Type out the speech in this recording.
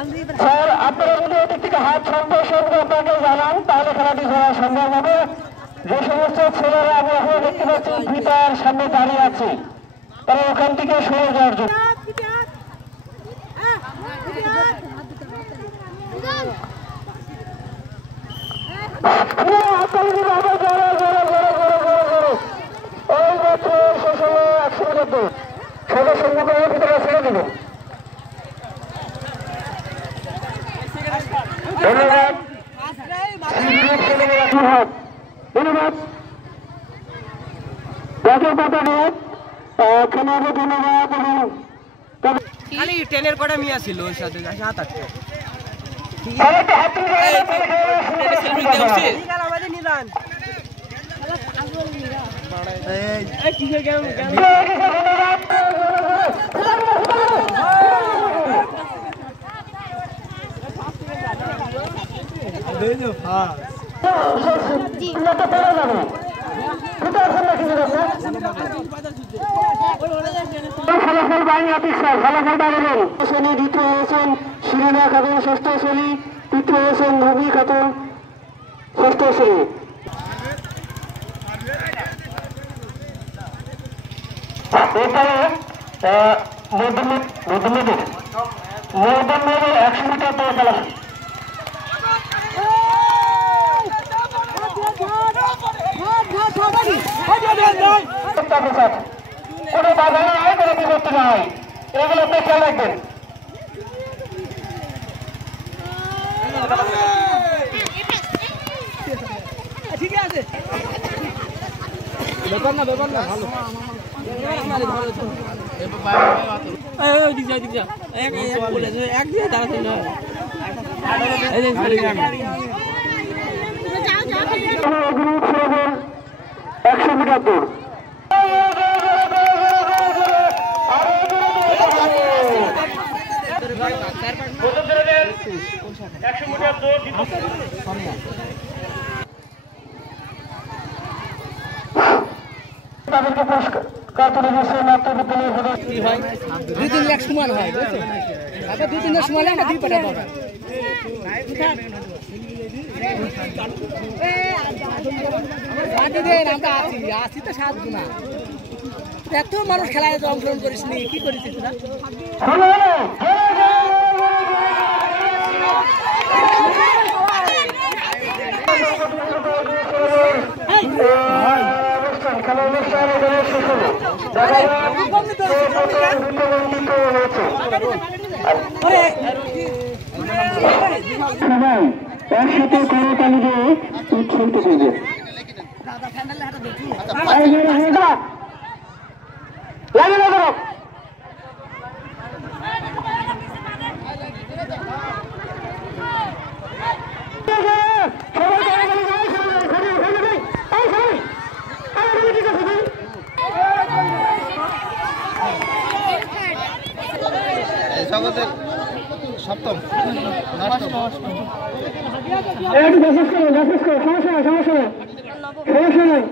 Sir আপনারা যদি ওদিক থেকে হাত সম্প্রসারণ আপনাকে জানান তাহলে খেলাটি করা সম্ভব হবে। যে সমস্ত ছেলেরা আমি এখন দেখতে পাচ্ছি পিতার সামনে দাঁড়িয়ে আছে তারা ওখান থেকে সরে যাওয়ার জন্য। ওই মাত্র শেষ হলো 100 মিটার দূর সদস্যের ভিতরে ছেড়ে দেবেন। ধন্যবাদ ধন্যবাদ জাতীয় পতাকা খেলোয়াড়দের ধন্যবাদ। এবং খালি ট্রেনের কটা মিয়া ছিল ওর সাথে 7-8টা ফলাফল বাহিনী অফিসার ফলাফল বাড়াবেন। শ্রেণী দ্বিতীয় হয়েছেন শিরিনা খাতুন ষষ্ঠ শ্রেণী, তৃতীয় হয়েছেন নবী খাতুন ষষ্ঠ শ্রেণী। এরপরে মধ্যমেদের 100 মিটার পর খেলা কোনো বাধা নয়, কোনো বিপত্তি নয়, এগুলোতে খেয়াল রাখবেন। ঠিক আছে ব্যাপার না ভালো এক দিয়ে দাঁড়াতে নয় 100 মিটার দূর তাদেরকে পুরস্কার তুলে দিচ্ছে নাট্য বিদ্যালয়ের 2-3 লাখ সমান হয় 2-3 লাখ সমান না 2 পাটা পাবে আমরা আছি তো 7 গুণা এত মানুষ খেলায় অংশগ্রহণ করিস নি কি করিস তোরা খেলা অনুষ্ঠান শেষ হলো একসাথে করতালি দিয়ে উৎসর্গ করবে। সপ্তম সমস্যা নাই